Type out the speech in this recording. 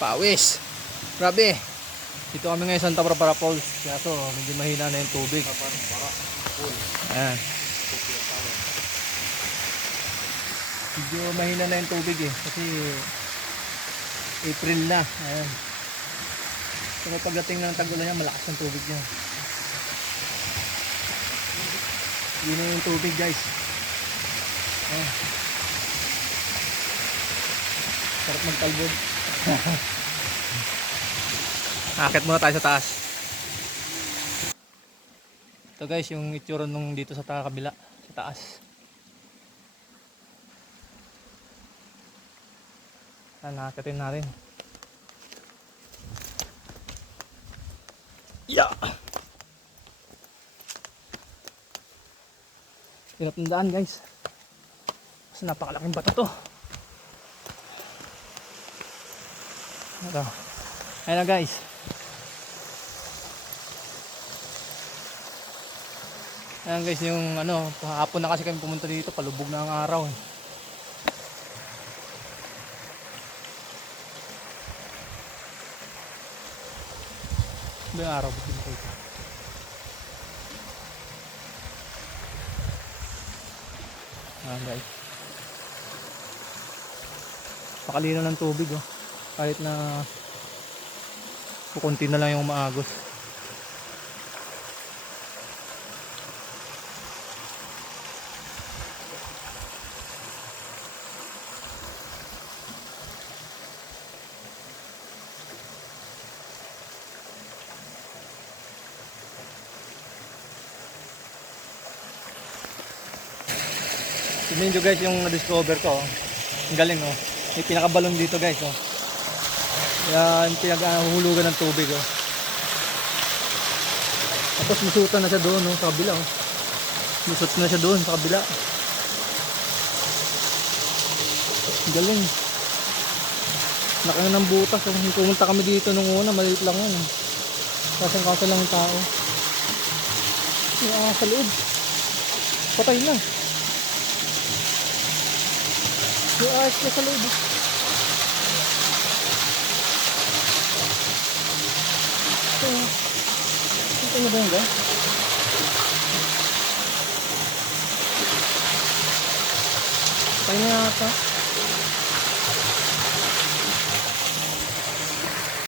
Pawis. Grabe. Dito kami ngayon sa Santa Barbara Falls. Kaya to, medyo mahina na yung tubig. Ayan. Medyo mahina na yung tubig eh. Kasi April na. Ayan. Pero pagdating ng tag-ulan niya, malakas ang tubig niya. Yun na yung tubig guys. Ayan. Sarap magtalbog. Akit muna tayo sa taas. Ito guys, yung itsura nung dito sa kabila, sa taas. Nakakitin natin. Yeah! Hirap ng daan guys. Kasi napakalaking bato to. Ito. Ayan na guys. Ayan guys, yung hapon na kasi kami pumunta dito, palubog na ang araw eh. Ba yung araw ba't dito? Ayan guys. Pakalino ng tubig oh. Kahit na kukunti na lang yung maagos. Tignan nyo guys yung na-discover ko oh. Ang galing oh. May pinakabalon dito guys oh. Yan, pinag-ahulugan ng tubig oh. Tapos musutan na siya doon oh, sa kabila oh. Musut na siya doon sa kabila. Galing. Laki ng butas oh. Pumunta kami dito nung una, maliit lang yun oh. Kasang-kasa lang yung tao. Sa loob. Patay na. Yung ahas na sa loob. Ito mo ba yun ba? Patay na yata.